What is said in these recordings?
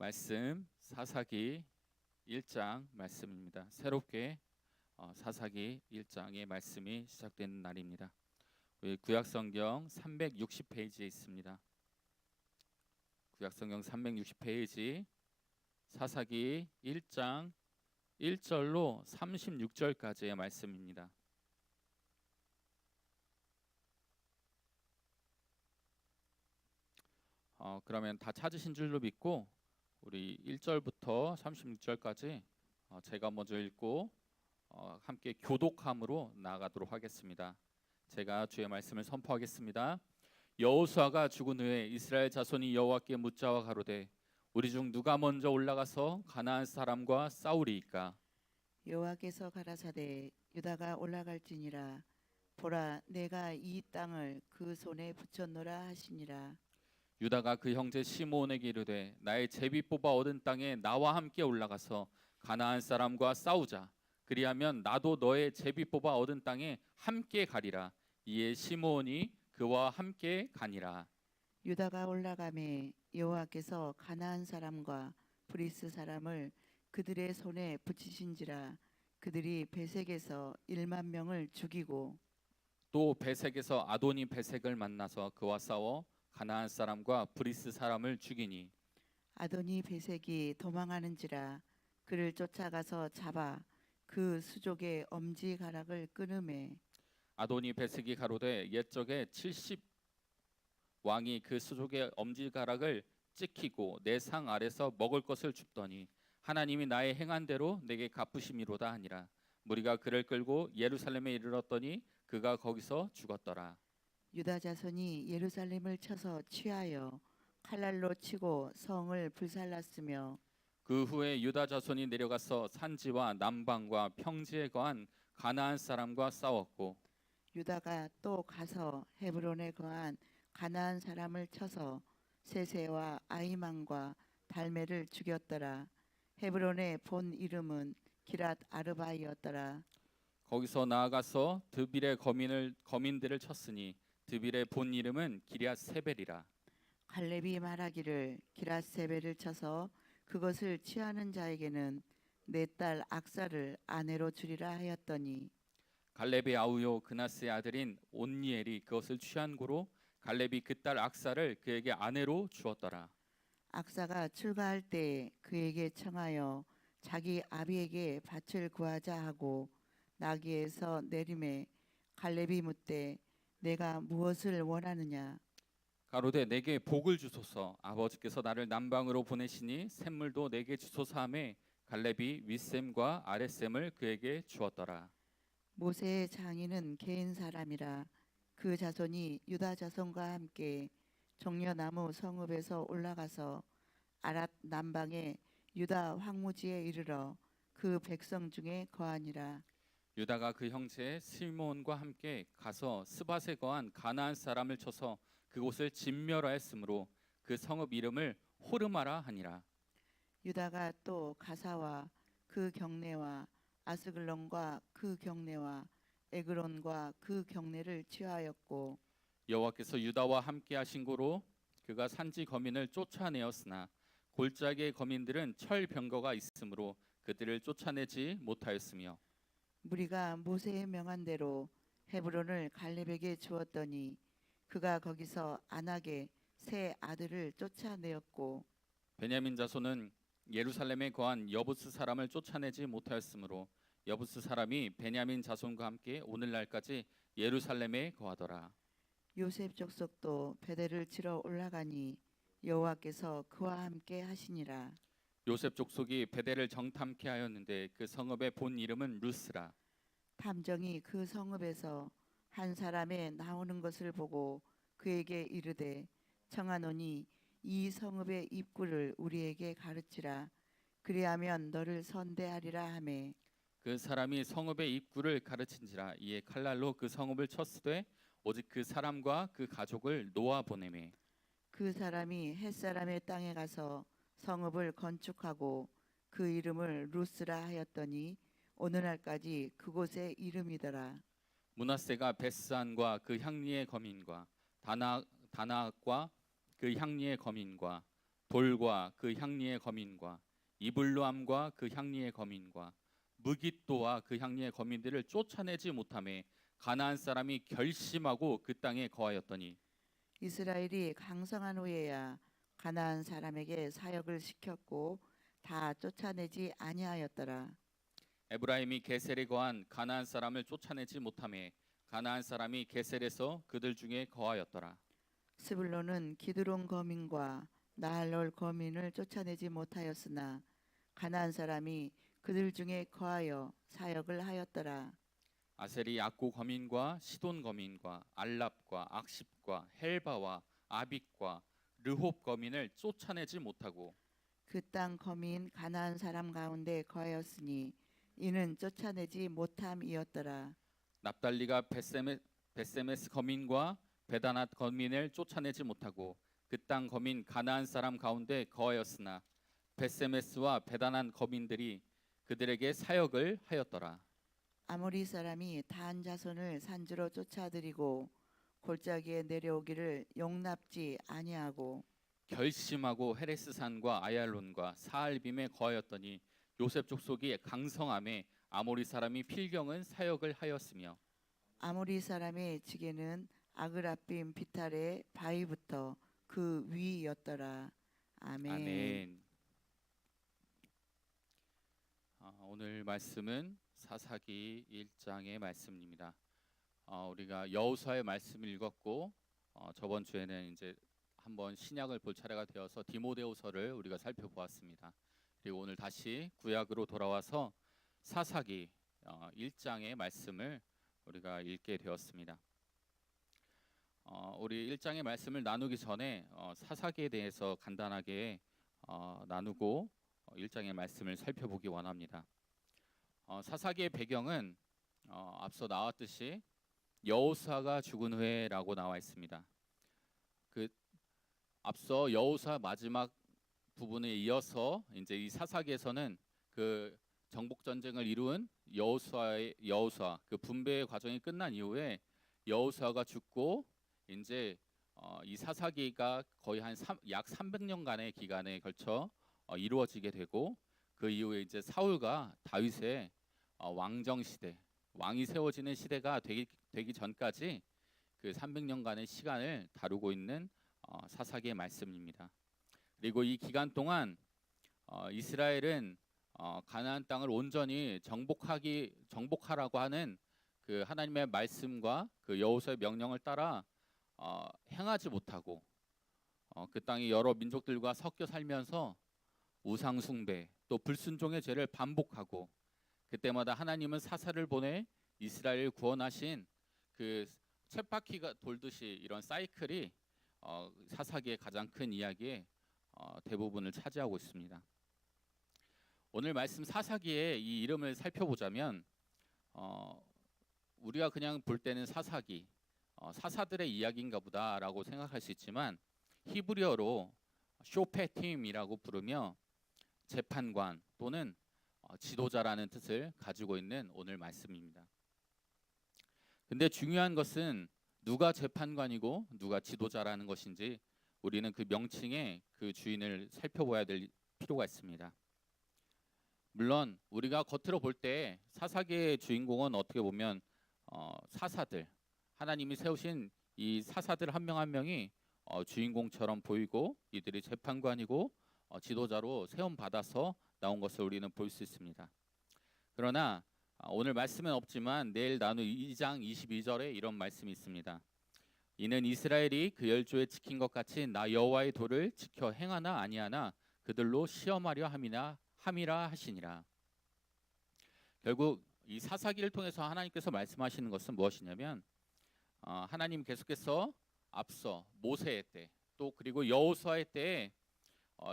말씀 사사기 1장 말씀입니다. 새롭게 사사기 1장의 말씀이 시작되는 날입니다. 우리 구약성경 360페이지에 있습니다. 구약성경 360페이지 사사기 1장 1절로 36절까지의 말씀입니다. 그러면 다 찾으신 줄로 믿고 우리 1절부터 36절까지 제가 먼저 읽고 함께 교독함으로 나아가도록 하겠습니다. 제가 주의 말씀을 선포하겠습니다. 여호수아가 죽은 후에 이스라엘 자손이 여호와께 묻자와 가로되 우리 중 누가 먼저 올라가서 가나안 사람과 싸우리이까? 여호와께서 가라사대 유다가 올라갈지니라. 보라, 내가 이 땅을 그 손에 붙였노라 하시니라. 유다가 그 형제 시므온에게 이르되 나의 제비 뽑아 얻은 땅에 나와 함께 올라가서 가나안 사람과 싸우자. 그리하면 나도 너의 제비 뽑아 얻은 땅에 함께 가리라. 이에 시므온이 그와 함께 가니라. 유다가 올라가매 여호와께서 가나안 사람과 브리스 사람을 그들의 손에 붙이신지라. 그들이 베색에서 1만 명을 죽이고 또 베색에서 아도니 베색을 만나서 그와 싸워 가나안 사람과 브리스 사람을 죽이니 아도니 베색이 도망하는지라. 그를 쫓아가서 잡아 그 수족의 엄지 가락을 끊으매 아도니 베색이 가로되 옛적에 70 왕이 그 수족의 엄지가락을 찍히고 내 상 아래서 먹을 것을 줍더니 하나님이 나의 행한 대로 내게 갚으심이로다 하니라. 무리가 그를 끌고 예루살렘에 이르렀더니 그가 거기서 죽었더라. 유다 자손이 예루살렘을 쳐서 취하여 칼날로 치고 성을 불살랐으며 그 후에 유다 자손이 내려가서 산지와 남방과 평지에 거한 가나안 사람과 싸웠고 유다가 또 가서 헤브론에 거한 가나안 사람을 쳐서 세세와 아이만과 달메를 죽였더라. 헤브론의 본 이름은 기랏 아르바이었더라. 거기서 나아가서 드빌의 거민들을 쳤으니 드빌의 본 이름은 기럇 세벨이라. 갈렙이 말하기를 기랏 세벨을 쳐서 그것을 취하는 자에게는 내 딸 악사를 아내로 주리라 하였더니 갈렙의 아우요 그나스의 아들인 온니엘이 그것을 취한 고로 갈렙이 그 딸 악사를 그에게 아내로 주었더라. 악사가 출가할 때 그에게 청하여 자기 아비에게 밭을 구하자 하고 나귀에서 내림에 갈렙이 묻되 내가 무엇을 원하느냐. 가로되 내게 복을 주소서. 아버지께서 나를 남방으로 보내시니 샘물도 내게 주소서 하매 갈렙이 윗샘과 아랫샘을 그에게 주었더라. 모세의 장인은 개인 사람이라. 그 자손이 유다 자손과 함께 종려나무 성읍에서 올라가서 아랏 남방의 유다 황무지에 이르러 그 백성 중에 거하니라. 유다가 그 형제 시므온과 함께 가서 스밧에 거한 가나안 사람을 쳐서 그곳을 진멸하였으므로 그 성읍 이름을 호르마라 하니라. 유다가 또 가사와 그 경내와 아스글론과 그 경내와 에그론과 그 경내를 취하였고 여호와께서 유다와 함께 하신 고로 그가 산지 거민을 쫓아내었으나 골짜기의 거민들은 철병거가 있으므로 그들을 쫓아내지 못하였으며 무리가 모세의 명한 대로 헤브론을 갈렙에게 주었더니 그가 거기서 안악의 세 아들을 쫓아내었고 베냐민 자손은 예루살렘에 거한 여부스 사람을 쫓아내지 못하였으므로 여부스 사람이 베냐민 자손과 함께 오늘날까지 예루살렘에 거하더라. 요셉 족속도 베델을 치러 올라가니 여호와께서 그와 함께 하시니라. 요셉 족속이 베델을 정탐케 하였는데 그 성읍의 본 이름은 루스라. 탐정이 그 성읍에서 한 사람의 나오는 것을 보고 그에게 이르되 청하노니 이 성읍의 입구를 우리에게 가르치라. 그리하면 너를 선대하리라 하매 그 사람이 성읍의 입구를 가르친지라. 이에 칼날로 그 성읍을 쳤으되 오직 그 사람과 그 가족을 놓아 보내매 그 사람이 햇사람의 땅에 가서 성읍을 건축하고 그 이름을 루스라 하였더니 오늘날까지 그곳의 이름이더라. 므낫세가 베스안과 그 향리의 거민과 다나악과 그 향리의 거민과 돌과 그 향리의 거민과 이블루함과 그 향리의 거민과 무깃도와 그 향리의 거민들을 쫓아내지 못하매 가나안 사람이 결심하고 그 땅에 거하였더니 이스라엘이 강성한 후에야 가나안 사람에게 사역을 시켰고 다 쫓아내지 아니하였더라. 에브라임이 게셀에 거한 가나안 사람을 쫓아내지 못하매 가나안 사람이 게셀에서 그들 중에 거하였더라. 스불론은 기드론 거민과 나할롤 거민을 쫓아내지 못하였으나 가나안 사람이 그들 중에 거하여 사역을 하였더라. 아셀이 악고 거민과 시돈 거민과 알랍과 악십과 헬바와 아빅과 르홉 거민을 쫓아내지 못하고 그 땅 거민 가나안 사람 가운데 거하였으니 이는 쫓아내지 못함이었더라. 납달리가 베세메스 거민과 베다낫 거민을 쫓아내지 못하고 그 땅 거민 가나안 사람 가운데 거하였으나 베세메스와 베다낫 거민들이 그들에게 사역을 하였더라. 아모리 사람이 단 자손을 산지로 쫓아들이고 골짜기에 내려오기를 용납지 아니하고 결심하고 헤레스산과 아얄론과 사알빔에 거하였더니 요셉 족속이 강성함에 아모리 사람이 필경은 사역을 하였으며 아모리 사람의 지게는 아그라빔 비탈의 바위부터 그 위였더라. 아멘. 아멘. 오늘 말씀은 사사기 1장의 말씀입니다. 우리가 여호수아의 말씀을 읽었고 저번 주에는 이제 한번 신약을 볼 차례가 되어서 디모데후서를 우리가 살펴보았습니다. 그리고 오늘 다시 구약으로 돌아와서 사사기 1장의 말씀을 우리가 읽게 되었습니다. 우리 1장의 말씀을 나누기 전에 사사기에 대해서 간단하게 나누고 1장의 말씀을 살펴보기 원합니다. 사사기의 배경은 앞서 나왔듯이 여호수아가 죽은 후에라고 나와 있습니다. 그 앞서 여호수아 마지막 부분에 이어서 이제 이 사사기에서는 그 정복 전쟁을 이룬 여호수아 그 분배의 과정이 끝난 이후에 여호수아가 죽고 이제 이 사사기가 거의 약 300년간의 기간에 걸쳐 이루어지게 되고 그 이후에 이제 사울과 다윗의 왕정 시대, 왕이 세워지는 시대가 되기 전까지 그 300년간의 시간을 다루고 있는 사사기의 말씀입니다. 그리고 이 기간 동안 이스라엘은 가나안 땅을 온전히 정복하라고 하는 그 하나님의 말씀과 그 여호수아의 명령을 따라 행하지 못하고 그 땅의 여러 민족들과 섞여 살면서 우상 숭배 또 불순종의 죄를 반복하고 그때마다 하나님은 사사를 보내 이스라엘을 구원하신 그 쳇바퀴가 돌듯이 이런 사이클이 사사기의 가장 큰 이야기의 대부분을 차지하고 있습니다. 오늘 말씀 사사기의 이 이름을 살펴보자면 우리가 그냥 볼 때는 사사기 사사들의 이야기인가 보다라고 생각할 수 있지만 히브리어로 쇼페팀이라고 부르며 재판관 또는 지도자라는 뜻을 가지고 있는 오늘 말씀입니다. 근데 중요한 것은 누가 재판관이고 누가 지도자라는 것인지 우리는 그 명칭의 그 주인을 살펴봐야 될 필요가 있습니다. 물론 우리가 겉으로 볼 때 사사기의 주인공은 어떻게 보면 사사들 하나님이 세우신 이 사사들 한 명 한 명이 주인공처럼 보이고 이들이 재판관이고 지도자로 세움 받아서 나온 것을 우리는 볼 수 있습니다. 그러나 오늘 말씀은 없지만 내일 나눌 2장 22절에 이런 말씀이 있습니다. 이는 이스라엘이 그 열조에 지킨 것 같이 나 여호와의 도를 지켜 행하나 아니하나 그들로 시험하려 함이라 하시니라. 결국 이 사사기를 통해서 하나님께서 말씀하시는 것은 무엇이냐면 하나님 계속해서 앞서 모세의 때 또 그리고 여호수아의 때에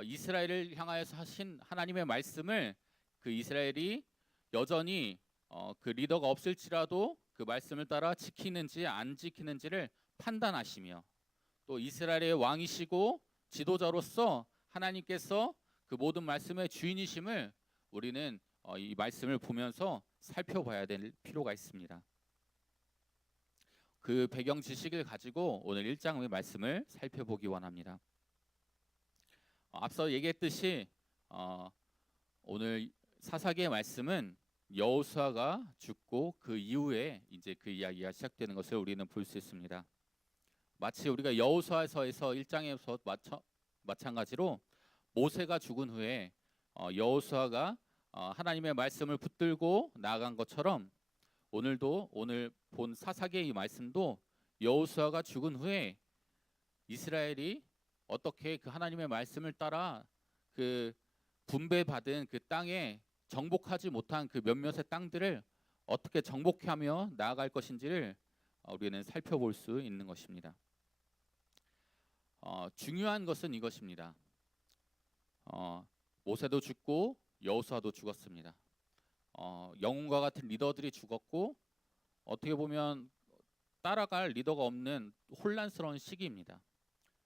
이스라엘을 향하여서 하신 하나님의 말씀을 그 이스라엘이 여전히 그 리더가 없을지라도 그 말씀을 따라 지키는지 안 지키는지를 판단하시며 또 이스라엘의 왕이시고 지도자로서 하나님께서 그 모든 말씀의 주인이심을 우리는 이 말씀을 보면서 살펴봐야 될 필요가 있습니다. 그 배경 지식을 가지고 오늘 1장의 말씀을 살펴보기 원합니다. 앞서 얘기했듯이 오늘 사사기의 말씀은 여호수아가 죽고 그 이후에 이제 그 이야기가 시작되는 것을 우리는 볼 수 있습니다. 마치 우리가 여호수아서에서 1장에서 마찬가지로 모세가 죽은 후에 여호수아가 하나님의 말씀을 붙들고 나아간 것처럼 오늘도 오늘 본 사사기의 이 말씀도 여호수아가 죽은 후에 이스라엘이 어떻게 그 하나님의 말씀을 따라 그 분배받은 그 땅에 정복하지 못한 그 몇몇의 땅들을 어떻게 정복하며 나아갈 것인지를 우리는 살펴볼 수 있는 것입니다. 중요한 것은 이것입니다. 모세도 죽고 여호수아도 죽었습니다. 영웅과 같은 리더들이 죽었고 어떻게 보면 따라갈 리더가 없는 혼란스러운 시기입니다.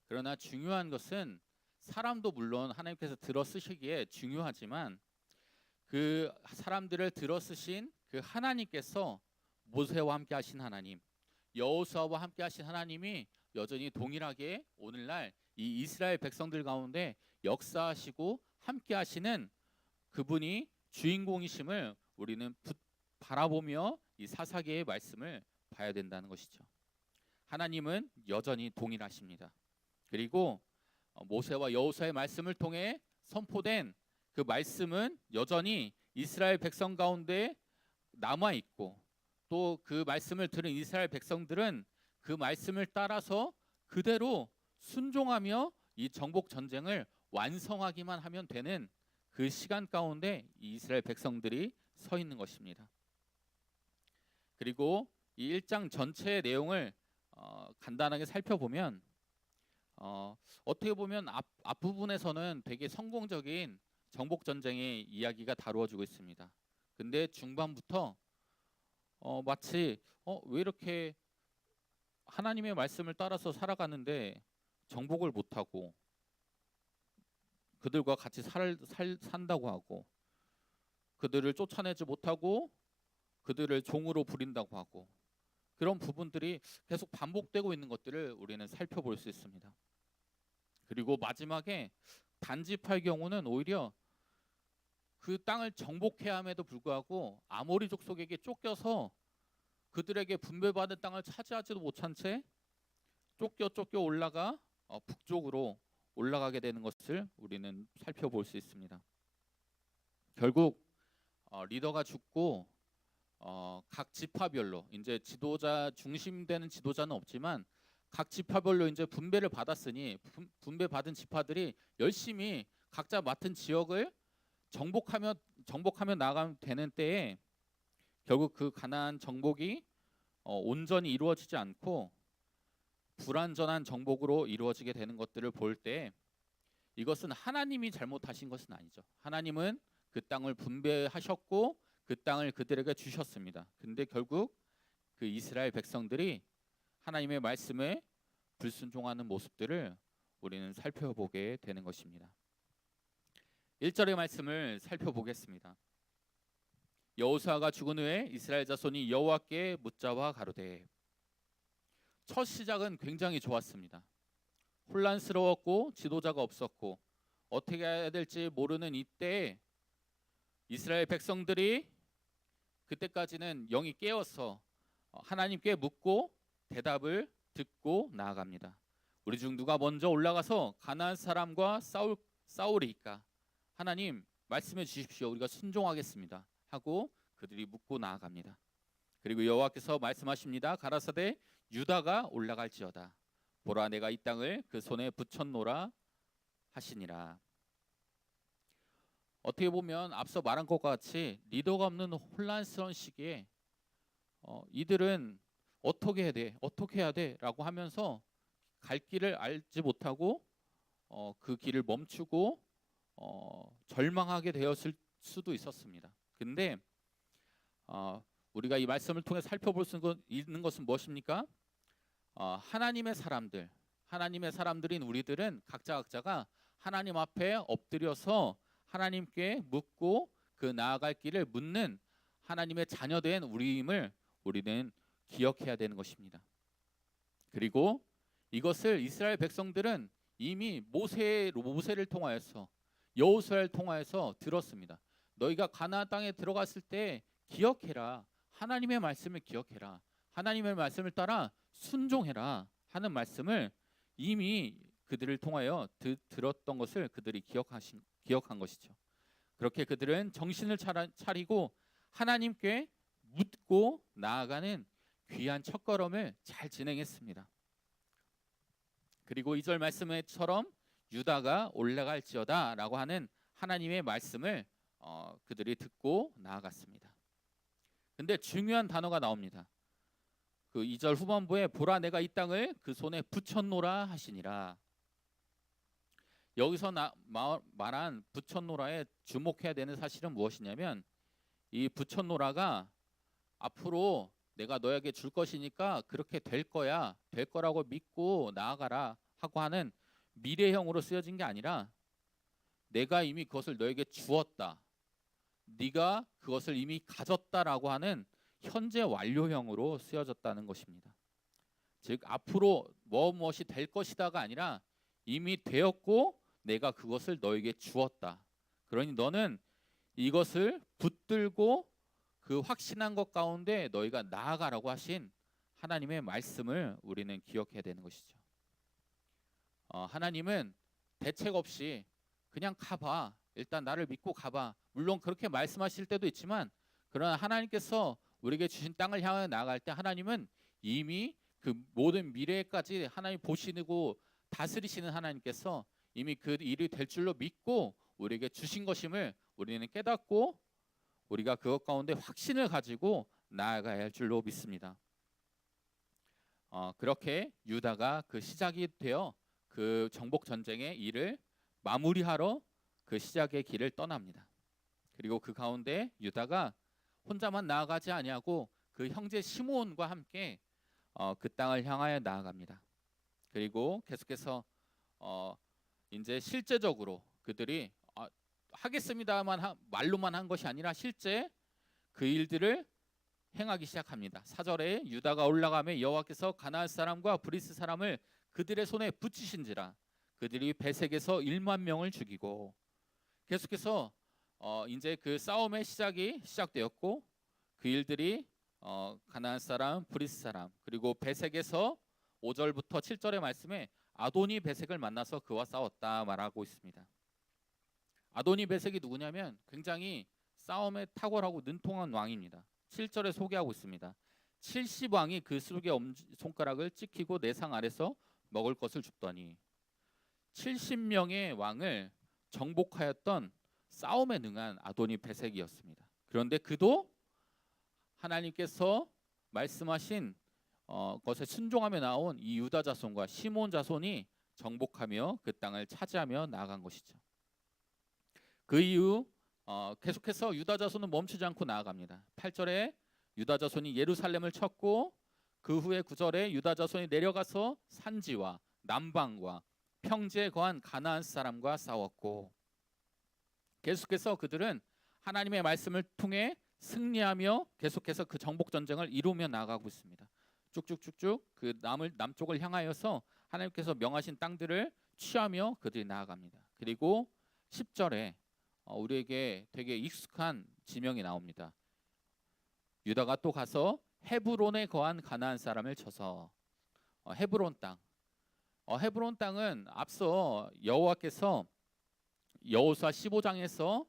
그러나 중요한 것은 사람도 물론 하나님께서 들어 쓰시기에 중요하지만 그 사람들을 들어 쓰신 그 하나님께서 모세와 함께 하신 하나님, 여호수아와 함께 하신 하나님이 여전히 동일하게 오늘날 이 이스라엘 백성들 가운데 역사하시고 함께 하시는 그분이 주인공이심을 우리는 바라보며 이 사사기의 말씀을 봐야 된다는 것이죠. 하나님은 여전히 동일하십니다. 그리고 모세와 여호수아의 말씀을 통해 선포된 그 말씀은 여전히 이스라엘 백성 가운데 남아 있고 또 그 말씀을 들은 이스라엘 백성들은 그 말씀을 따라서 그대로 순종하며 이 정복 전쟁을 완성하기만 하면 되는 그 시간 가운데 이 이스라엘 백성들이 서 있는 것입니다. 그리고 이 1장 전체의 내용을 간단하게 살펴보면 어떻게 보면 앞부분에서는 되게 성공적인 정복 전쟁의 이야기가 다루어지고 있습니다. 근데 중반부터 마치 왜 이렇게 하나님의 말씀을 따라서 살아가는데 정복을 못하고 그들과 같이 산다고 하고 그들을 쫓아내지 못하고 그들을 종으로 부린다고 하고 그런 부분들이 계속 반복되고 있는 것들을 우리는 살펴볼 수 있습니다. 그리고 마지막에 단지파의 경우는 오히려 그 땅을 정복해야 함에도 불구하고 아모리 족속에게 쫓겨서 그들에게 분배받은 땅을 차지하지도 못한 채 쫓겨 올라가 북쪽으로 올라가게 되는 것을 우리는 살펴볼 수 있습니다. 결국 리더가 죽고 각 지파별로 이제 지도자 중심되는 지도자는 없지만 각 지파별로 이제 분배를 받았으니 분배받은 지파들이 열심히 각자 맡은 지역을 정복하며 나가면 되는 때에 결국 그 가나안 정복이 온전히 이루어지지 않고 불완전한 정복으로 이루어지게 되는 것들을 볼 때 이것은 하나님이 잘못하신 것은 아니죠. 하나님은 그 땅을 분배하셨고 그 땅을 그들에게 주셨습니다. 근데 결국 그 이스라엘 백성들이 하나님의 말씀에 불순종하는 모습들을 우리는 살펴보게 되는 것입니다. 1절의 말씀을 살펴보겠습니다. 여호수아가 죽은 후에 이스라엘 자손이 여호와께 묻자와 가로되. 첫 시작은 굉장히 좋았습니다. 혼란스러웠고 지도자가 없었고 어떻게 해야 될지 모르는 이때에 이스라엘 백성들이 그때까지는 영이 깨어서 하나님께 묻고 대답을 듣고 나아갑니다. 우리 중 누가 먼저 올라가서 가나안 사람과 싸우리이까? 하나님 말씀해 주십시오. 우리가 순종하겠습니다. 하고 그들이 묻고 나아갑니다. 그리고 여호와께서 말씀하십니다. 가라사대 유다가 올라갈지어다. 보라 내가 이 땅을 그 손에 붙였노라 하시니라. 어떻게 보면 앞서 말한 것과 같이 리더가 없는 혼란스러운 시기에 이들은 어떻게 해야 돼 라고 하면서 갈 길을 알지 못하고 그 길을 멈추고 절망하게 되었을 수도 있었습니다. 근데 우리가 이 말씀을 통해 살펴볼 수 있는 것은 무엇입니까? 하나님의 사람들인 우리들은 각자가 하나님 앞에 엎드려서 하나님께 묻고 그 나아갈 길을 묻는 하나님의 자녀된 우리임을 우리는 기억해야 되는 것입니다. 그리고 이것을 이스라엘 백성들은 이미 모세를 통하여서 여호수아를 통하여서 들었습니다. 너희가 가나안 땅에 들어갔을 때 기억해라. 하나님의 말씀을 기억해라. 하나님의 말씀을 따라 순종해라 하는 말씀을 이미 그들을 통하여 들었던 것을 그들이 기억한 것이죠. 그렇게 그들은 정신을 차리고 하나님께 묻고 나아가는 귀한 첫걸음을 잘 진행했습니다. 그리고 2절 말씀처럼 유다가 올라갈지어다 라고 하는 하나님의 말씀을 그들이 듣고 나아갔습니다. 근데 중요한 단어가 나옵니다. 그 2절 후반부에 보라 내가 이 땅을 그 손에 붙였노라 하시니라. 여기서 말한 붙였노라에 주목해야 되는 사실은 무엇이냐면 이 붙였노라가 앞으로 내가 너에게 줄 것이니까 그렇게 될 거야, 될 거라고 믿고 나아가라 하고 하는 미래형으로 쓰여진 게 아니라 내가 이미 그것을 너에게 주었다, 네가 그것을 이미 가졌다라고 하는 현재 완료형으로 쓰여졌다는 것입니다. 즉 앞으로 무엇이 될 것이다가 아니라 이미 되었고 내가 그것을 너에게 주었다. 그러니 너는 이것을 붙들고 그 확신한 것 가운데 너희가 나아가라고 하신 하나님의 말씀을 우리는 기억해야 되는 것이죠. 하나님은 대책 없이 그냥 가봐. 일단 나를 믿고 가봐. 물론 그렇게 말씀하실 때도 있지만 그러나 하나님께서 우리에게 주신 땅을 향해 나아갈 때 하나님은 이미 그 모든 미래까지 하나님 보시고 다스리시는 하나님께서 이미 그 일이 될 줄로 믿고 우리에게 주신 것임을 우리는 깨닫고 우리가 그것 가운데 확신을 가지고 나아가야 할 줄로 믿습니다. 그렇게 유다가 그 시작이 되어 그 정복 전쟁의 일을 마무리하러 그 시작의 길을 떠납니다. 그리고 그 가운데 유다가 혼자만 나아가지 아니하고 그 형제 시므온과 함께 그 땅을 향하여 나아갑니다. 그리고 계속해서 이제 실제적으로 그들이 하겠습니다만 말로만 한 것이 아니라 실제 그 일들을 행하기 시작합니다. 4절에 유다가 올라가며 여호와께서 가나안 사람과 브리스 사람을 그들의 손에 붙이신지라 그들이 베색에서 1만 명을 죽이고, 계속해서 이제 그 싸움의 시작이 시작되었고 그 일들이 가나안 사람, 브리스 사람, 그리고 베색에서 5절부터 7절의 말씀에 아도니 베색을 만나서 그와 싸웠다 말하고 있습니다. 아도니 베색이 누구냐면 굉장히 싸움에 탁월하고 능통한 왕입니다. 7절에 소개하고 있습니다. 70왕이 그 수룩의 엄지손가락을 찍히고 내 상 아래서 먹을 것을 줍더니 70명의 왕을 정복하였던 싸움에 능한 아도니 베색이었습니다. 그런데 그도 하나님께서 말씀하신 것에 순종하며 나온 이 유다 자손과 시몬 자손이 정복하며 그 땅을 차지하며 나아간 것이죠. 그 이후 계속해서 유다 자손은 멈추지 않고 나아갑니다. 8절에 유다 자손이 예루살렘을 쳤고 그 후에 9절에 유다 자손이 내려가서 산지와 남방과 평지에 거한 가나안 사람과 싸웠고, 계속해서 그들은 하나님의 말씀을 통해 승리하며 계속해서 그 정복 전쟁을 이루며 나아가고 있습니다. 쭉쭉쭉쭉 그 남쪽을 향하여서 하나님께서 명하신 땅들을 취하며 그들이 나아갑니다. 그리고 10절에 우리에게 되게 익숙한 지명이 나옵니다. 유다가 또 가서 헤브론에 거한 가나안 사람을 쳐서 헤브론 땅. 헤브론 땅은 앞서 여호와께서 여호수아 15장에서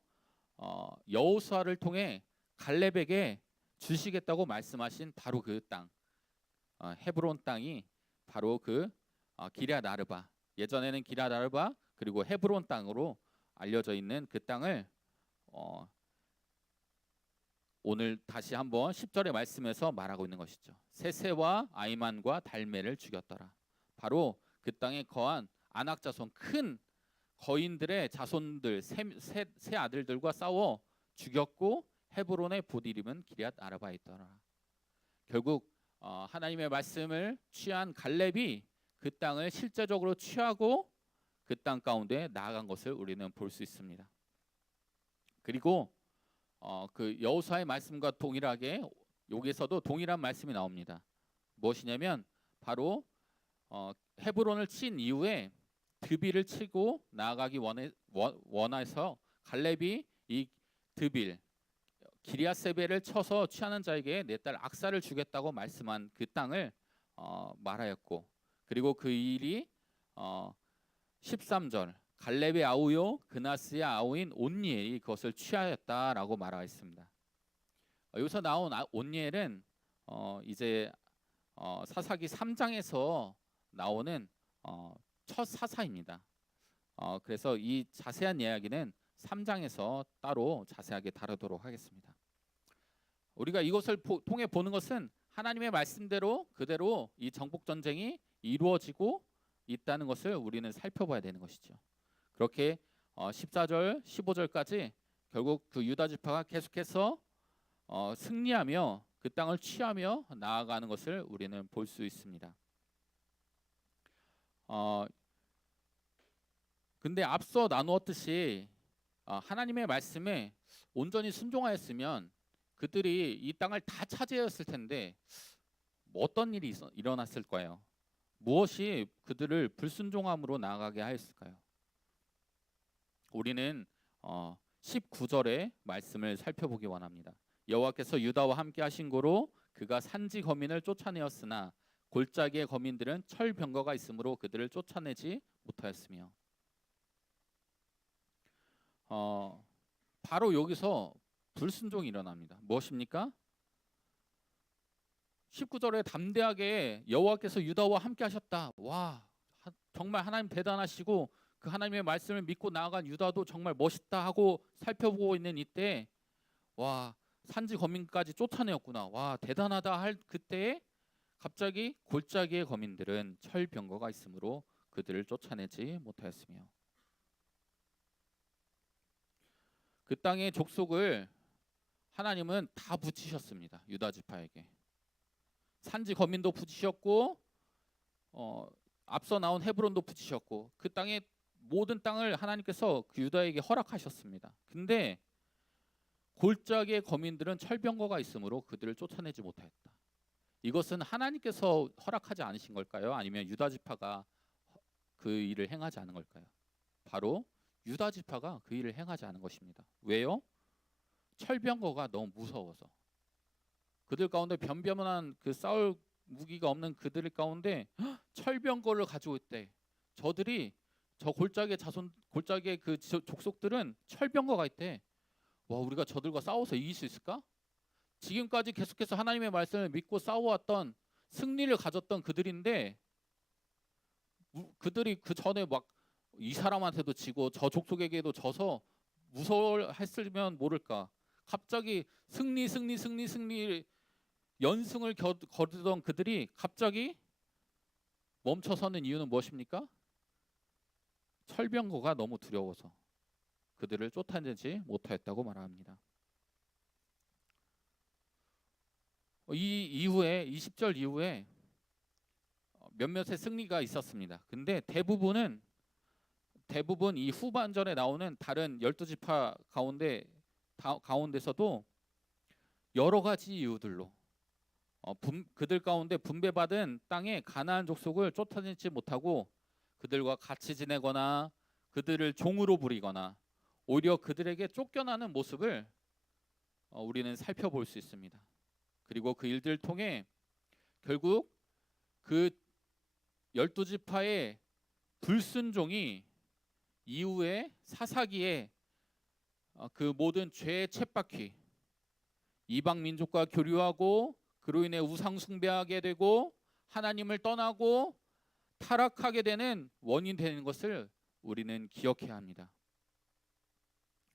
여호수아를 통해 갈렙에게 주시겠다고 말씀하신 바로 그 땅, 헤브론 땅이 바로 그 기럇 아르바, 예전에는 기럇 아르바 그리고 헤브론 땅으로 알려져 있는 그 땅을 오늘 다시 한번 10절의 말씀에서 말하고 있는 것이죠. 세세와 아이만과 달메를 죽였더라. 바로 그 땅에 거한 아낙 자손, 큰 거인들의 자손들 세 아들들과 싸워 죽였고 헤브론의 보디림은 기럇 아르바에 있더라. 결국 하나님의 말씀을 취한 갈렙이 그 땅을 실제적으로 취하고 그 땅 가운데 나아간 것을 우리는 볼 수 있습니다. 그리고 그 여호수아의 말씀과 동일하게 여기서도 동일한 말씀이 나옵니다. 무엇이냐면 바로 헤브론을 친 이후에 드빌을 치고 나아가기 원해서 갈렙이 이 드빌 기리앗세벨을 쳐서 취하는 자에게 내 딸 악사를 주겠다고 말씀한 그 땅을 말하였고, 그리고 그 일이 13절 갈렙의 아우요 그나스의 아우인 온니엘이 그것을 취하였다라고 말하였습니다. 여기서 나온 온니엘은 이제 사사기 3장에서 나오는 첫 사사입니다. 그래서 이 자세한 이야기는 3장에서 따로 자세하게 다루도록 하겠습니다. 우리가 이것을 통해 보는 것은 하나님의 말씀대로 그대로 이 정복 전쟁이 이루어지고 있다는 것을 우리는 살펴봐야 되는 것이죠. 그렇게 14절, 15절까지 결국 그 유다 지파가 계속해서 승리하며 그 땅을 취하며 나아가는 것을 우리는 볼 수 있습니다. 근데 앞서 나누었듯이 하나님의 말씀에 온전히 순종하였으면 그들이 이 땅을 다 차지하였을 텐데 어떤 일이 일어났을까요? 무엇이 그들을 불순종함으로 나아가게 하였을까요? 우리는 19절의 말씀을 살펴보기 원합니다. 여호와께서 유다와 함께 하신 고로 그가 산지 거민을 쫓아내었으나 골짜기의 거민들은 철병거가 있으므로 그들을 쫓아내지 못하였으며, 바로 여기서 불순종이 일어납니다. 무엇입니까? 19절에 담대하게 여호와께서 유다와 함께 하셨다. 와, 정말 하나님 대단하시고 그 하나님의 말씀을 믿고 나아간 유다도 정말 멋있다 하고 살펴보고 있는 이때, 와, 산지 거민까지 쫓아내었구나. 와, 대단하다 할 그때에 갑자기 골짜기의 거민들은 철병거가 있으므로 그들을 쫓아내지 못하였으며, 그 땅의 족속을 하나님은 다 붙이셨습니다. 유다 지파에게 산지 거민도 붙이셨고 앞서 나온 헤브론도 붙이셨고 그 땅의 모든 땅을 하나님께서 그 유다에게 허락하셨습니다. 근데 골짜기의 거민들은 철병거가 있으므로 그들을 쫓아내지 못하였다. 이것은 하나님께서 허락하지 않으신 걸까요? 아니면 유다 지파가 그 일을 행하지 않은 걸까요? 바로 유다 지파가 그 일을 행하지 않은 것입니다. 왜요? 철병거가 너무 무서워서. 그들 가운데 변변한 그 싸울 무기가 없는 그들 가운데 철병거를 가지고 있대. 저들이 저 골짜기의 그 족속들은 철병거가 있대. 와, 우리가 저들과 싸워서 이길 수 있을까? 지금까지 계속해서 하나님의 말씀을 믿고 싸워왔던 승리를 가졌던 그들인데 그들이 그 전에 막 이 사람한테도 지고 저 족속에게도 져서 무서워했으면 모를까. 갑자기 승리 연승을 거두던 그들이 갑자기 멈춰서는 이유는 무엇입니까? 철병거가 너무 두려워서 그들을 쫓아내지 못하였다고 말합니다. 이 이후에 20절 이후에 몇몇의 승리가 있었습니다. 근데 대부분 이 후반전에 나오는 다른 12지파 가운데서도 여러 가지 이유들로 그들 가운데 분배받은 땅에 가나안 족속을 쫓아내지 못하고 그들과 같이 지내거나 그들을 종으로 부리거나 오히려 그들에게 쫓겨나는 모습을 우리는 살펴볼 수 있습니다. 그리고 그 일들을 통해 결국 그 12지파의 불순종이 이후에 사사기에 그 모든 죄의 쳇바퀴, 이방 민족과 교류하고 그로 인해 우상 숭배하게 되고 하나님을 떠나고 타락하게 되는 원인 되는 것을 우리는 기억해야 합니다.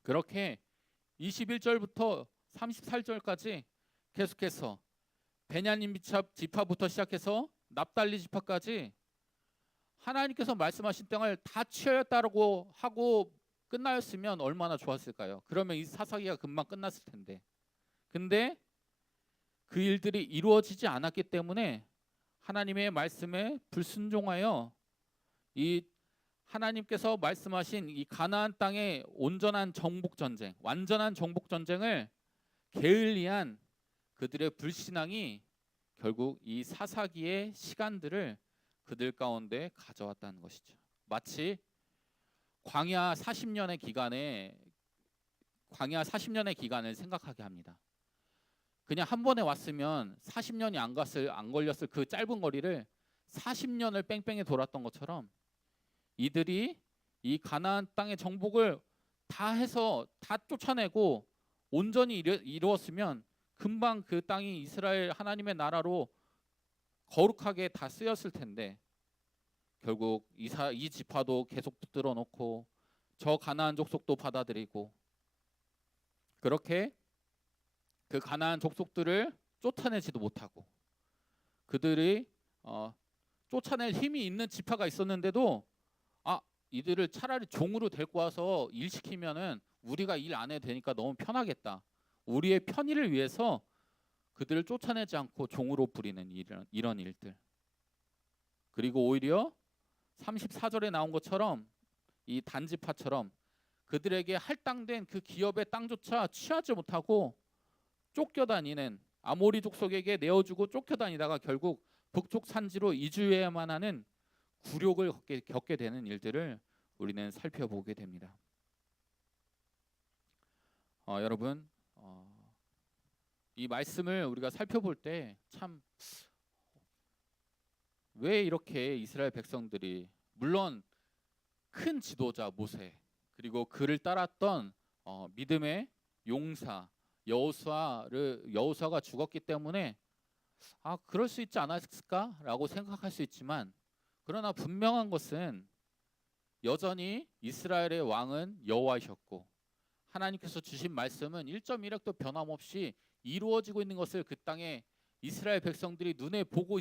그렇게 21절부터 38절까지 계속해서 베냐민 지파부터 시작해서 납달리 지파까지 하나님께서 말씀하신 땅을 다 취하였다고 하고 끝나였으면 얼마나 좋았을까요? 그러면 이 사사기가 금방 끝났을 텐데. 근데 그 일들이 이루어지지 않았기 때문에 하나님의 말씀에 불순종하여 이 하나님께서 말씀하신 이 가나안 땅의 온전한 정복 전쟁, 완전한 정복 전쟁을 게을리한 그들의 불신앙이 결국 이 사사기의 시간들을 그들 가운데 가져왔다는 것이죠. 마치 광야 40년의 기간을 생각하게 합니다. 그냥 한 번에 왔으면 40년이 안 걸렸을 그 짧은 거리를 40년을 뺑뺑이 돌았던 것처럼 이들이 이 가나안 땅의 정복을 다 해서 다 쫓아내고 온전히 이루었으면 금방 그 땅이 이스라엘 하나님의 나라로 거룩하게 다 쓰였을 텐데 결국 이 지파도 계속 붙들어 놓고 저 가나안 족속도 받아들이고 그렇게 그 가나안 족속들을 쫓아내지도 못하고 그들이 쫓아낼 힘이 있는 지파가 있었는데도 이들을 차라리 종으로 데리고 와서 일 시키면은 우리가 일 안 해도 되니까 너무 편하겠다. 우리의 편의를 위해서 그들을 쫓아내지 않고 종으로 부리는 이런 일들. 그리고 오히려 34절에 나온 것처럼 이 단지파처럼 그들에게 할당된 그 기업의 땅조차 취하지 못하고 쫓겨다니는 아모리 족속에게 내어주고 쫓겨다니다가 결국 북쪽 산지로 이주해야만 하는 굴욕을 겪게 되는 일들을 우리는 살펴보게 됩니다. 여러분, 이 말씀을 우리가 살펴볼 때 참 왜 이렇게 이스라엘 백성들이 물론 큰 지도자 모세 그리고 그를 따랐던 믿음의 용사 여호수아가 죽었기 때문에 그럴 수 있지 않았을까라고 생각할 수 있지만 그러나 분명한 것은 여전히 이스라엘의 왕은 여호와이셨고 하나님께서 주신 말씀은 1.1핵도 변함없이 이루어지고 있는 것을 그 땅에 이스라엘 백성들이 눈에 보고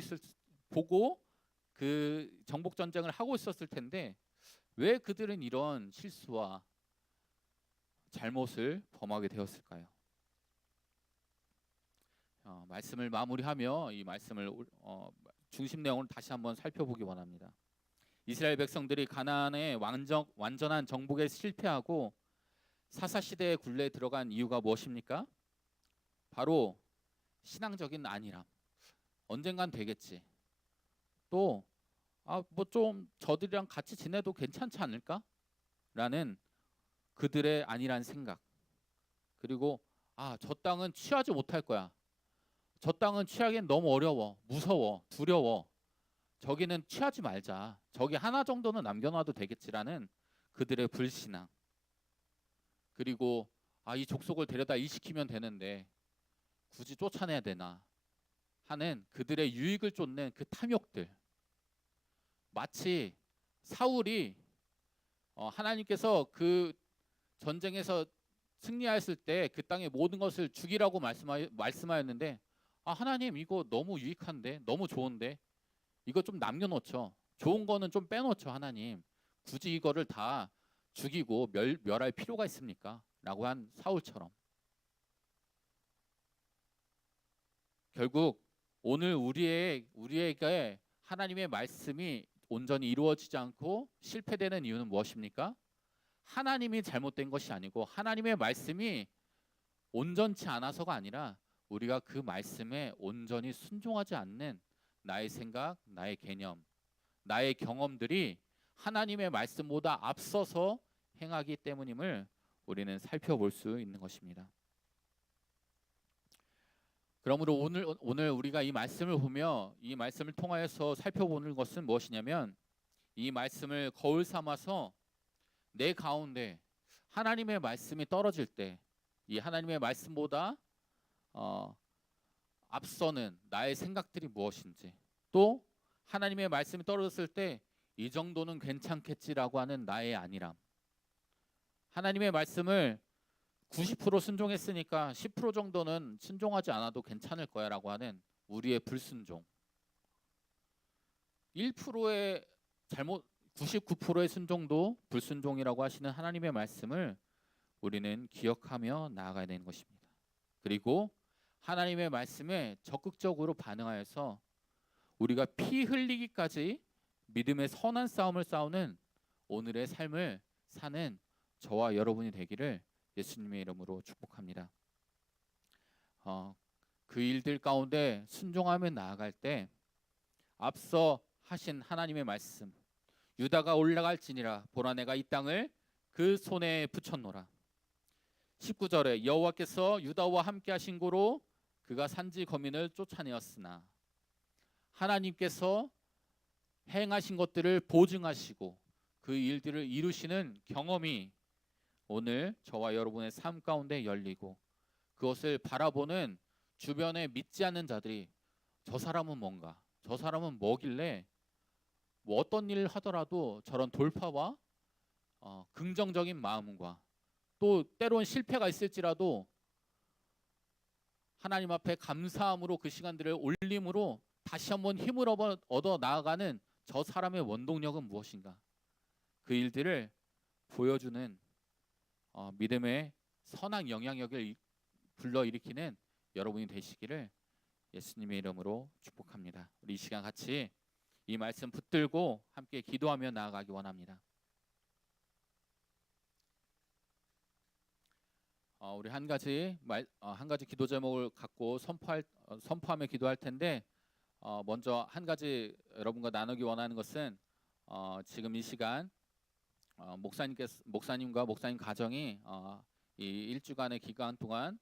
그 정복 전쟁을 하고 있었을 텐데 왜 그들은 이런 실수와 잘못을 범하게 되었을까요? 말씀을 마무리하며 이 말씀을 중심 내용을 다시 한번 살펴보기 원합니다. 이스라엘 백성들이 가나안의 완전한 정복에 실패하고 사사시대의 굴레에 들어간 이유가 무엇입니까? 바로 신앙적인 안일함. 언젠간 되겠지. 또 뭐 좀 저들이랑 같이 지내도 괜찮지 않을까? 라는 그들의 안일한 생각. 그리고 저 땅은 취하지 못할 거야. 저 땅은 취하기엔 너무 어려워, 무서워, 두려워. 저기는 취하지 말자. 저기 하나 정도는 남겨놔도 되겠지라는 그들의 불신앙. 그리고 이 족속을 데려다 일시키면 되는데 굳이 쫓아내야 되나 하는 그들의 유익을 쫓는 그 탐욕들. 마치 사울이 하나님께서 그 전쟁에서 승리하였을 때 그 땅의 모든 것을 죽이라고 말씀하였는데 하나님 이거 너무 유익한데 너무 좋은데 이거 좀 남겨놓죠. 좋은 거는 좀 빼놓죠. 하나님 굳이 이거를 다 죽이고 멸할 필요가 있습니까? 라고 한 사울처럼 결국 오늘 우리에게 하나님의 말씀이 온전히 이루어지지 않고 실패되는 이유는 무엇입니까? 하나님이 잘못된 것이 아니고 하나님의 말씀이 온전치 않아서가 아니라 우리가 그 말씀에 온전히 순종하지 않는 나의 생각, 나의 개념, 나의 경험들이 하나님의 말씀보다 앞서서 행하기 때문임을 우리는 살펴볼 수 있는 것입니다. 그러므로 오늘 우리가 이 말씀을 보며 이 말씀을 통하여서 살펴보는 것은 무엇이냐면 이 말씀을 거울 삼아서 내 가운데 하나님의 말씀이 떨어질 때 이 하나님의 말씀보다 앞서는 나의 생각들이 무엇인지 또 하나님의 말씀이 떨어졌을 때 이 정도는 괜찮겠지라고 하는 나의 안일함. 하나님의 말씀을 90% 순종했으니까 10% 정도는 순종하지 않아도 괜찮을 거야 라고 하는 우리의 불순종. 1%의 잘못 99%의 순종도 불순종이라고 하시는 하나님의 말씀을 우리는 기억하며 나아가야 되는 것입니다. 그리고 하나님의 말씀에 적극적으로 반응하여서 우리가 피 흘리기까지 믿음의 선한 싸움을 싸우는 오늘의 삶을 사는 저와 여러분이 되기를 예수님의 이름으로 축복합니다. 그 일들 가운데 순종하며 나아갈 때 앞서 하신 하나님의 말씀, 유다가 올라갈지니라 보라 내가 이 땅을 그 손에 붙였노라. 19절에 여호와께서 유다와 함께 하신 고로 그가 산지 거민을 쫓아내었으나 하나님께서 행하신 것들을 보증하시고 그 일들을 이루시는 경험이 오늘 저와 여러분의 삶 가운데 열리고 그것을 바라보는 주변에 믿지 않는 자들이 저 사람은 뭔가, 저 사람은 뭐길래 뭐 어떤 일을 하더라도 저런 돌파와 긍정적인 마음과 또 때론 실패가 있을지라도 하나님 앞에 감사함으로 그 시간들을 올림으로 다시 한번 힘을 얻어 나아가는 저 사람의 원동력은 무엇인가? 그 일들을 보여주는 믿음의 선한 영향력을 불러일으키는 여러분이 되시기를 예수님의 이름으로 축복합니다. 우리 이 시간 같이 이 말씀 붙들고 함께 기도하며 나아가기 원합니다. 우리 한 가지 기도 제목을 갖고 선포하며 기도할 텐데 먼저 한 가지 여러분과 나누기 원하는 것은 지금 이 시간 목사님과 목사님 가정이 이 일주간의 기간 동안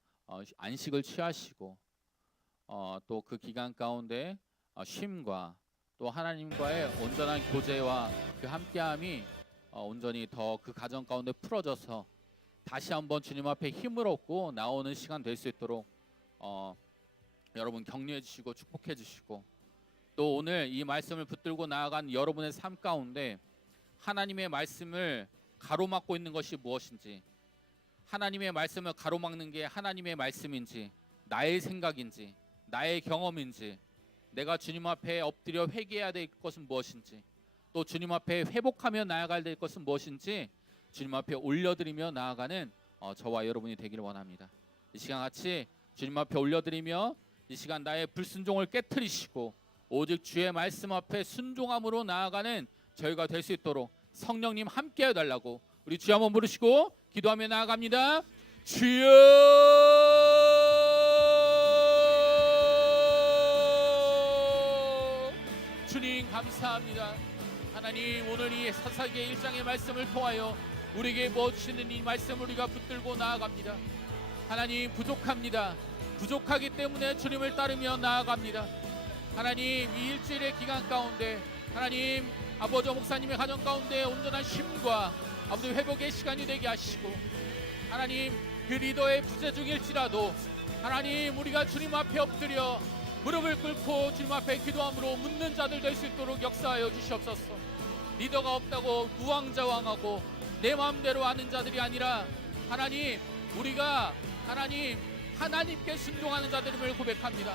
안식을 취하시고 또 그 기간 가운데 쉼과 또 하나님과의 온전한 교제와 그 함께함이 온전히 더 그 가정 가운데 풀어져서 다시 한번 주님 앞에 힘을 얻고 나오는 시간 될 수 있도록 여러분 격려해 주시고 축복해 주시고 또 오늘 이 말씀을 붙들고 나아간 여러분의 삶 가운데 하나님의 말씀을 가로막고 있는 것이 무엇인지, 하나님의 말씀을 가로막는 게 하나님의 말씀인지, 나의 생각인지, 나의 경험인지, 내가 주님 앞에 엎드려 회개해야 될 것은 무엇인지, 또 주님 앞에 회복하며 나아가야 될 것은 무엇인지 주님 앞에 올려드리며 나아가는 저와 여러분이 되기를 원합니다. 이 시간 같이 주님 앞에 올려드리며 이 시간 나의 불순종을 깨트리시고 오직 주의 말씀 앞에 순종함으로 나아가는 저희가 될 수 있도록 성령님 함께해 달라고 우리 주여 한번 부르시고 기도하며 나아갑니다. 주여, 주님 감사합니다. 하나님 오늘 이 사사기의 1장의 말씀을 통하여 우리에게 주시는 이 말씀을 우리가 붙들고 나아갑니다. 하나님 부족합니다. 부족하기 때문에 주님을 따르며 나아갑니다. 하나님 이 일주일의 기간 가운데 하나님 아버지 목사님의 가정 가운데 온전한 쉼과 아버지 회복의 시간이 되게 하시고 하나님 그 리더의 부재 중일지라도 하나님 우리가 주님 앞에 엎드려 무릎을 꿇고 주님 앞에 기도함으로 묻는 자들 될 수 있도록 역사하여 주시옵소서. 리더가 없다고 우왕좌왕하고 내 마음대로 하는 자들이 아니라 하나님 우리가 하나님께 순종하는 자들임을 고백합니다.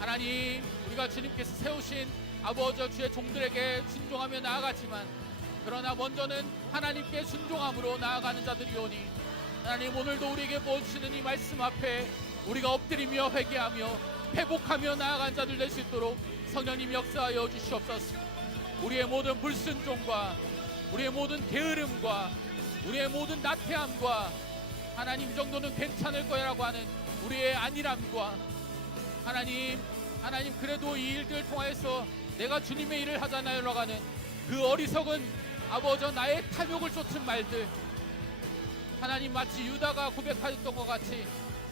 하나님 우리가 주님께서 세우신 아버지 주의 종들에게 순종하며 나아가지만 그러나 먼저는 하나님께 순종함으로 나아가는 자들이오니 하나님 오늘도 우리에게 보여주시는 이 말씀 앞에 우리가 엎드리며 회개하며 회복하며 나아간 자들 될 수 있도록 성령님 역사하여 주시옵소서. 우리의 모든 불순종과 우리의 모든 게으름과 우리의 모든 나태함과 하나님 이 정도는 괜찮을 거라고 하는 우리의 안일함과 하나님 그래도 이 일들 통해서 내가 주님의 일을 하잖아요라고 하는 그 어리석은 아버지 나의 탐욕을 쫓은 말들 하나님 마치 유다가 고백하였던 것 같이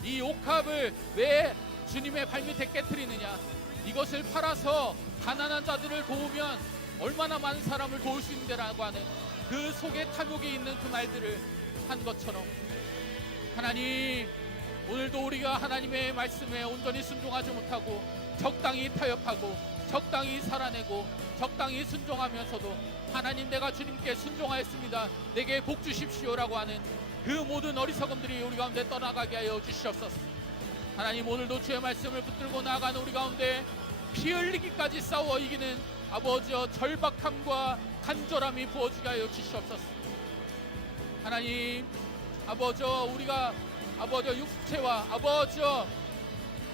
이 옥합을 왜 주님의 발밑에 깨트리느냐, 이것을 팔아서 가난한 자들을 도우면 얼마나 많은 사람을 도울 수 있는데라고 하는 그 속에 탐욕이 있는 그 말들을 한 것처럼 하나님 오늘도 우리가 하나님의 말씀에 온전히 순종하지 못하고 적당히 타협하고 적당히 살아내고 적당히 순종하면서도 하나님 내가 주님께 순종하였습니다 내게 복 주십시오라고 하는 그 모든 어리석음들이 우리 가운데 떠나가게 하여 주시옵소서. 하나님 오늘도 주의 말씀을 붙들고 나아가는 우리 가운데 피 흘리기까지 싸워 이기는 아버지여 절박함과 간절함이 부어지게 하여 주시옵소서. 하나님 아버지여 우리가 아버지여 육체와 아버지여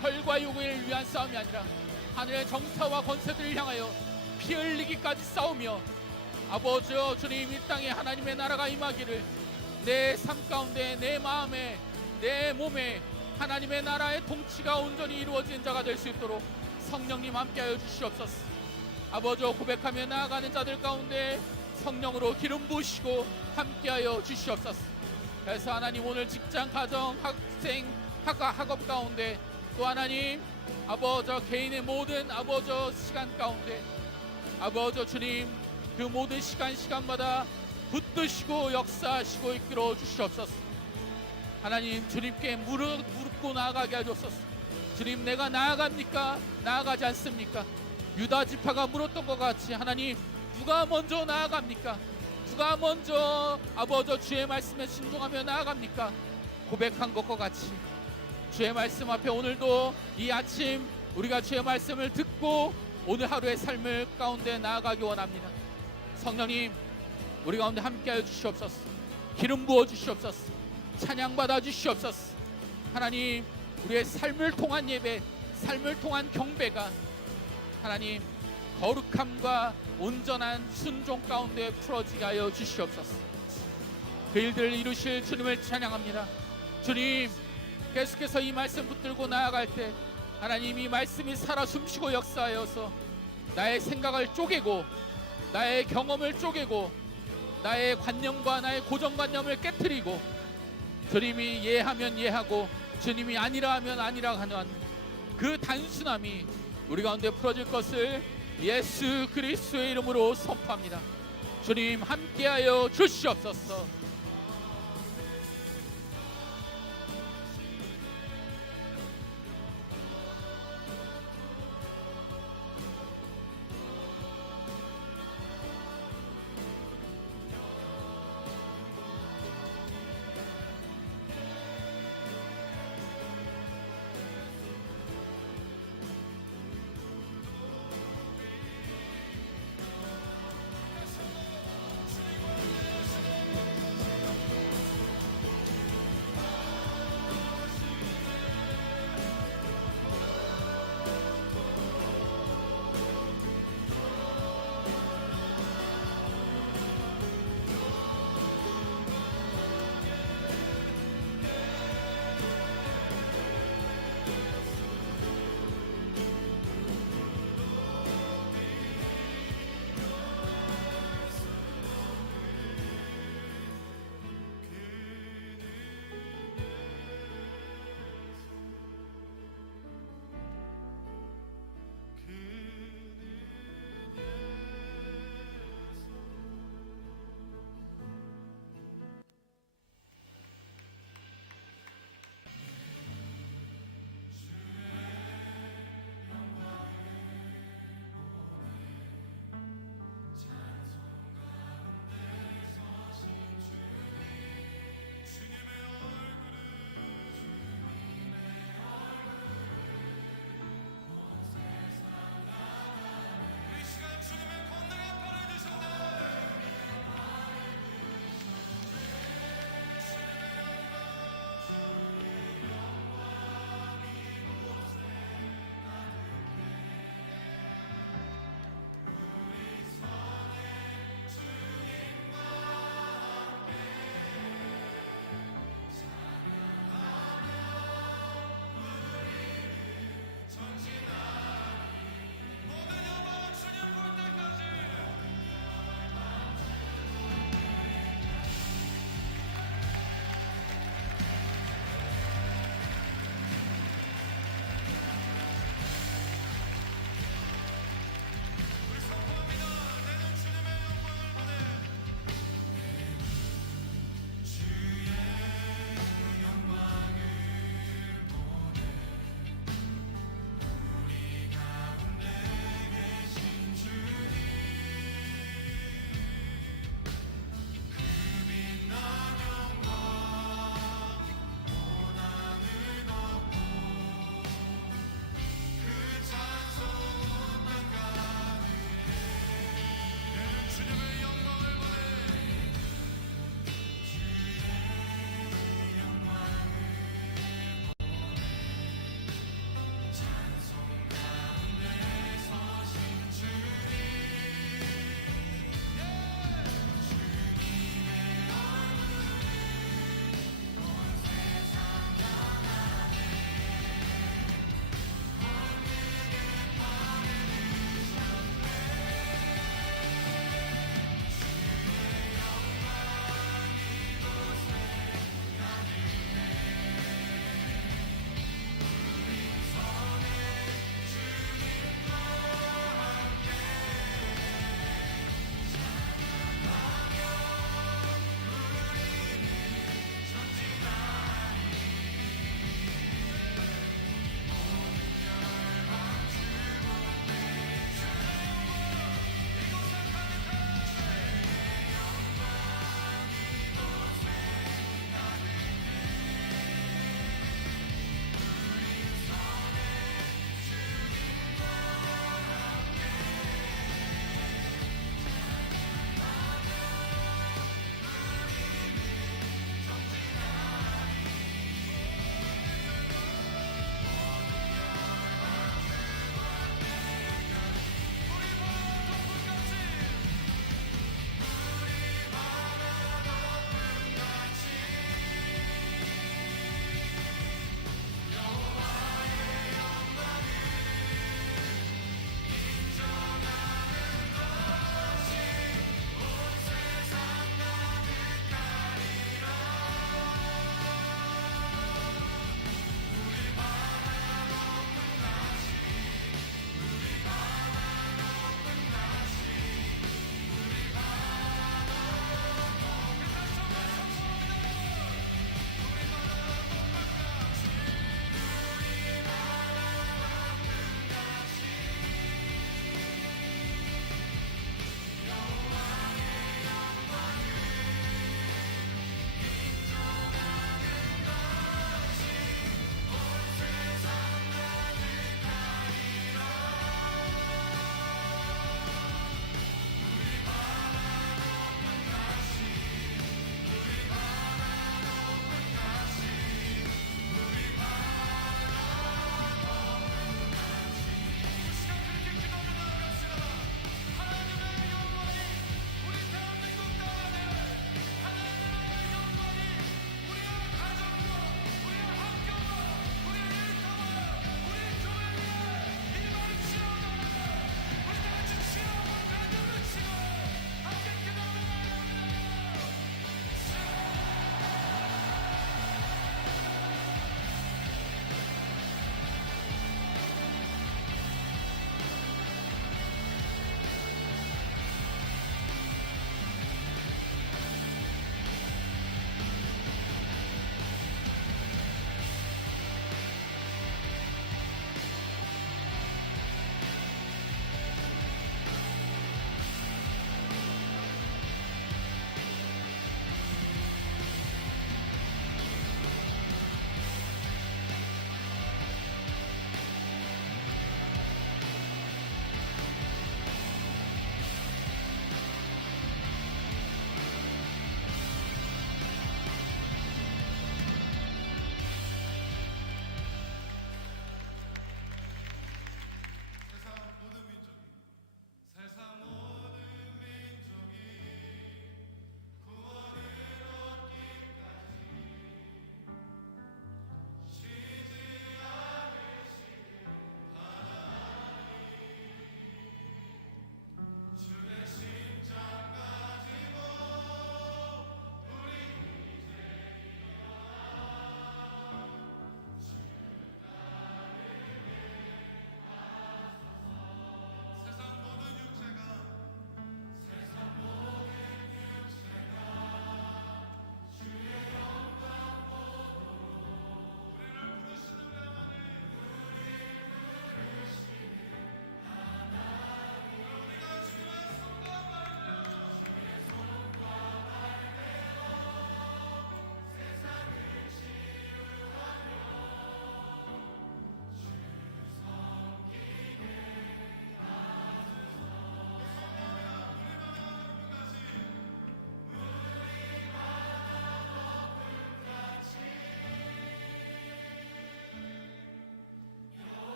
혈과 육을 위한 싸움이 아니라 하늘의 정사와 권세들을 향하여 피 흘리기까지 싸우며 아버지여 주님 이 땅에 하나님의 나라가 임하기를 내 삶 가운데 내 마음에 내 몸에 하나님의 나라의 통치가 온전히 이루어진 자가 될 수 있도록 성령님 함께하여 주시옵소서. 아버지 고백하며 나아가는 자들 가운데 성령으로 기름 부으시고 함께하여 주시옵소서. 그래서 하나님 오늘 직장, 가정, 학생, 학업 가운데 또 하나님 아버지 개인의 모든 아버지 시간 가운데 아버지 주님 그 모든 시간마다 붙드시고 역사하시고 이끌어 주시옵소서. 하나님 주님께 무릎고 나아가게 하옵소서. 주님 내가 나아갑니까? 나아가지 않습니까? 유다 지파가 물었던 것 같이 하나님 누가 먼저 나아갑니까? 누가 먼저 아버지 주의 말씀에 순종하며 나아갑니까? 고백한 것과 같이 주의 말씀 앞에 오늘도 이 아침 우리가 주의 말씀을 듣고 오늘 하루의 삶을 가운데 나아가기 원합니다. 성령님 우리 가운데 함께하여 주시옵소서. 기름 부어 주시옵소서. 찬양 받아 주시옵소서. 하나님 우리의 삶을 통한 예배, 삶을 통한 경배가 하나님 거룩함과 온전한 순종 가운데 풀어지게 하여 주시옵소서. 그 일들을 이루실 주님을 찬양합니다. 주님 계속해서 이 말씀 붙들고 나아갈 때 하나님 이 말씀이 살아 숨쉬고 역사하여서 나의 생각을 쪼개고 나의 경험을 쪼개고 나의 관념과 나의 고정관념을 깨트리고 주님이 예하면 예하고 주님이 아니라 하면 아니라 하는 그 단순함이 우리 가운데 풀어질 것을 예수 그리스도의 이름으로 선포합니다. 주님 함께하여 주시옵소서.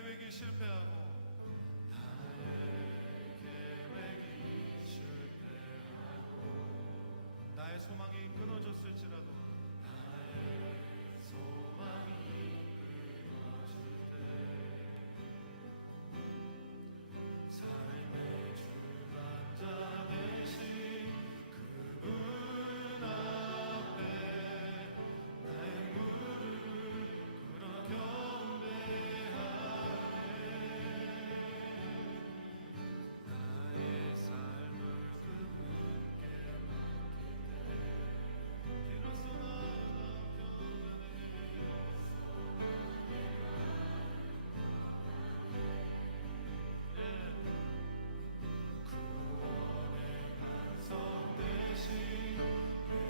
계획이 실패하고 계획이 실패하고 나의 소망이 끊어졌을지라도 나의 소망이 끊어질 때 삶의 주관자 되신 그분 앞에 나의 무릎을 꿇어 경배하네 나의 삶을 그분께 비로소 나가 구원의 반석 되신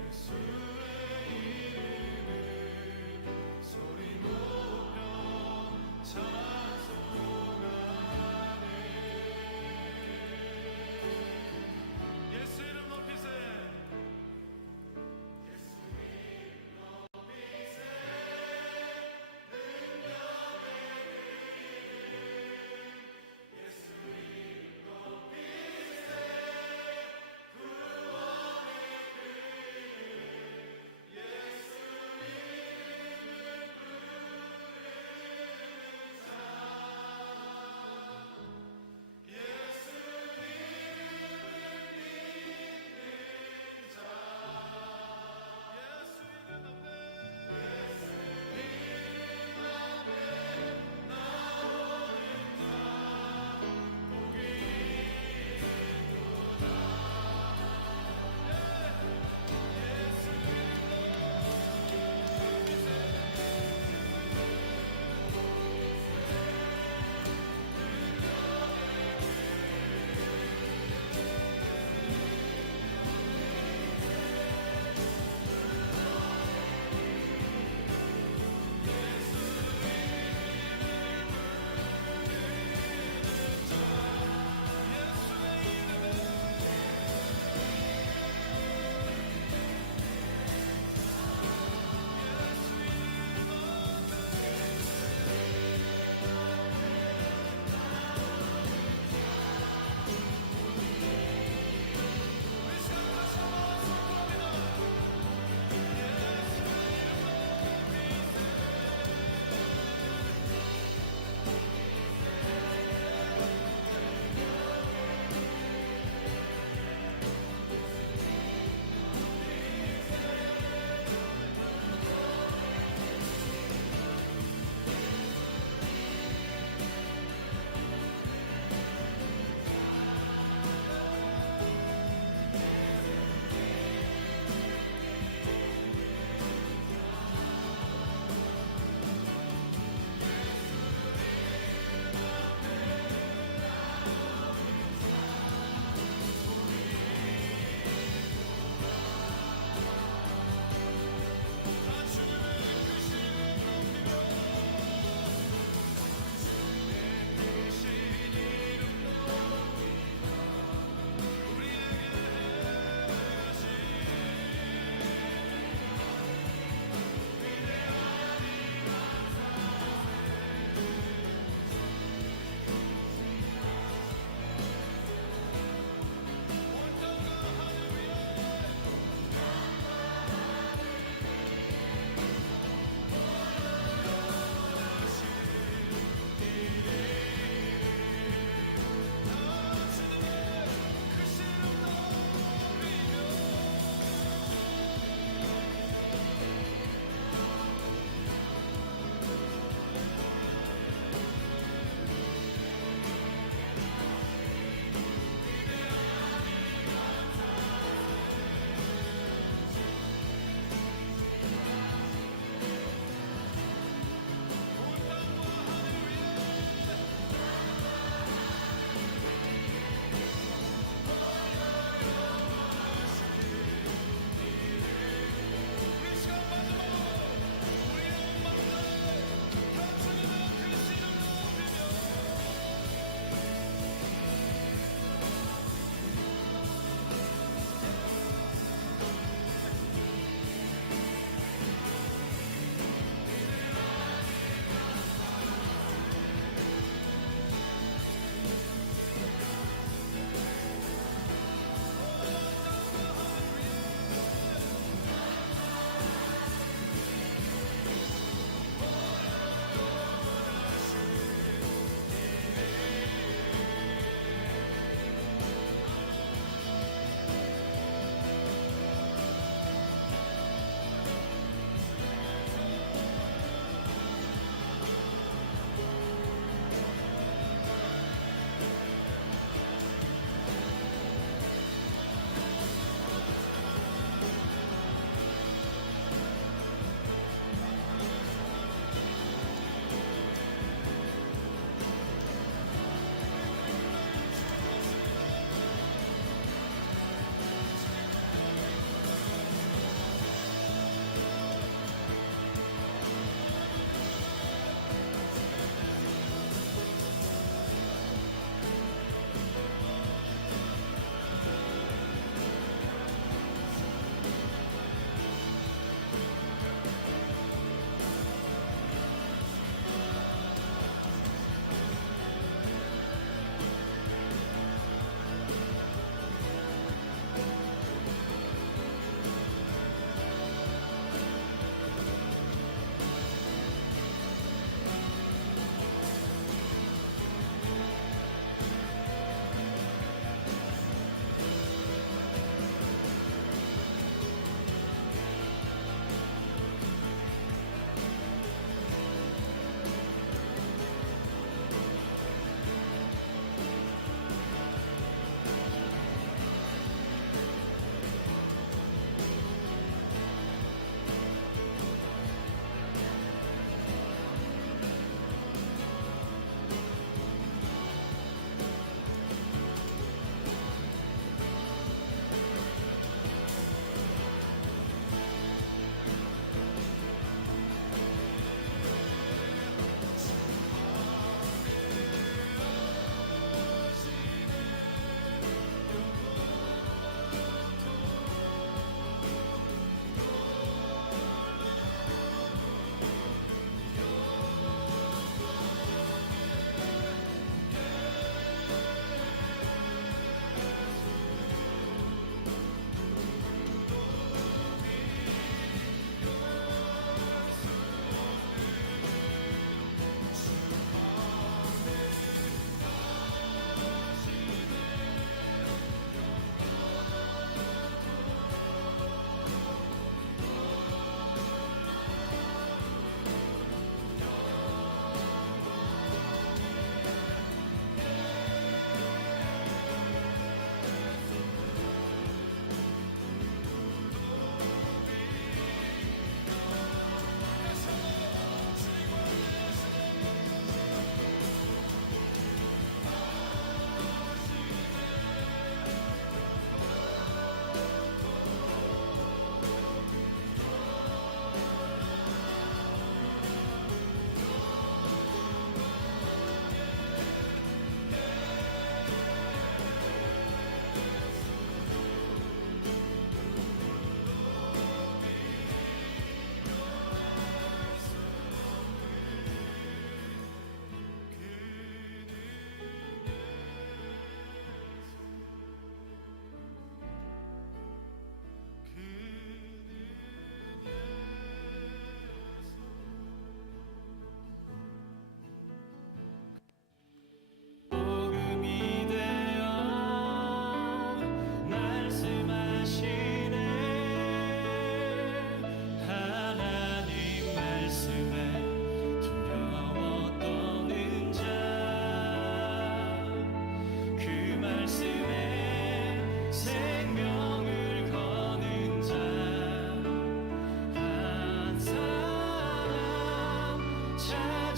예수의 이름을 소리 높여 찬송하네 예수 이름 높이세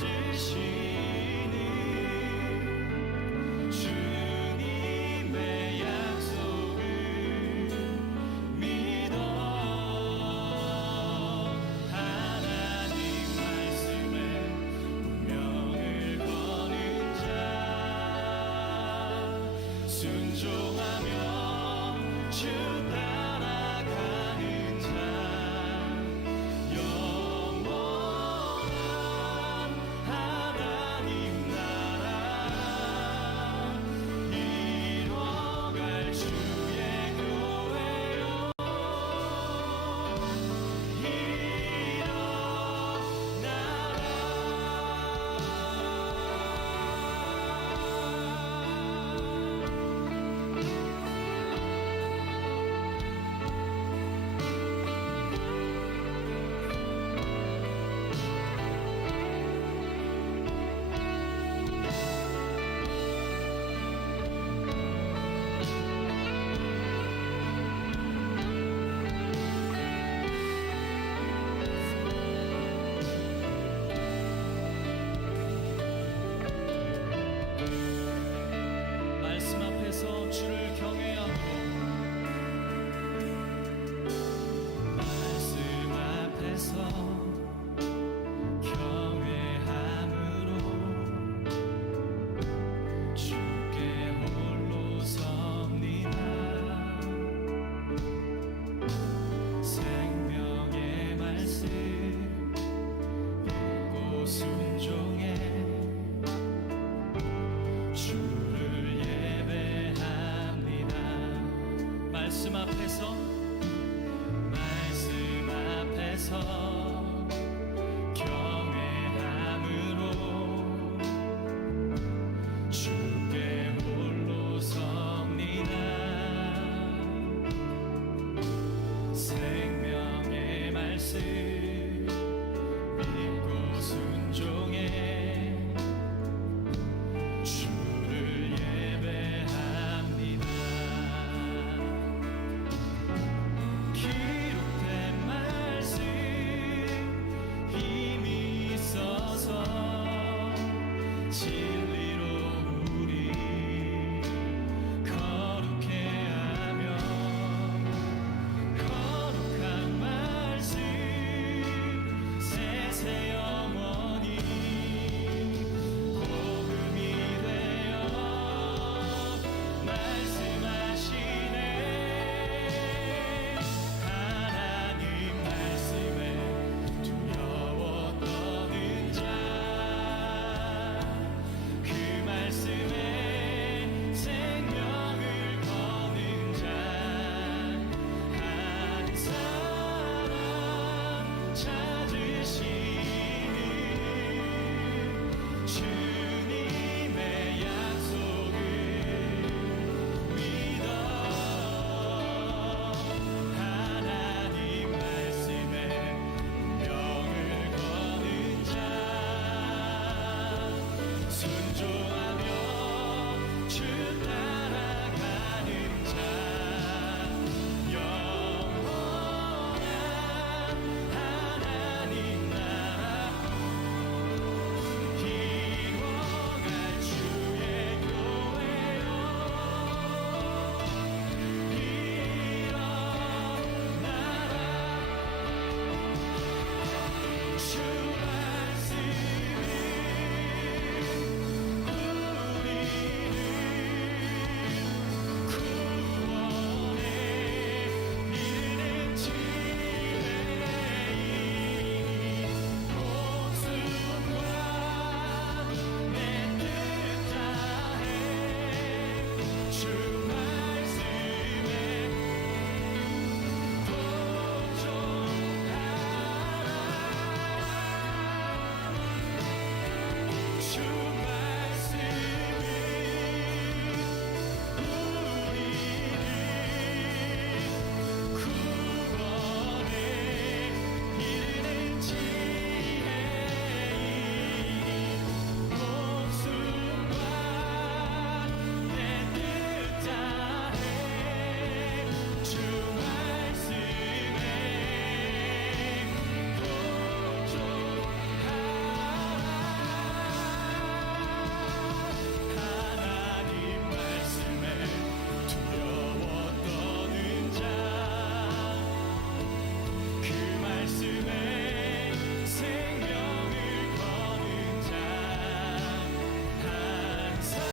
지키시니 주님의 약속을 믿어 하나님 말씀에 운명을 거는 자 순종하며 주 따라가는 자 영원한 하나님 나라 이뤄갈 주의 교회요 말씀 앞에서 주를 경외하고 말씀 앞에서 경외함으로 주께 홀로 섭니다 생명의 말씀 읽고 순종해 주를 예배합니다. 말씀 앞에서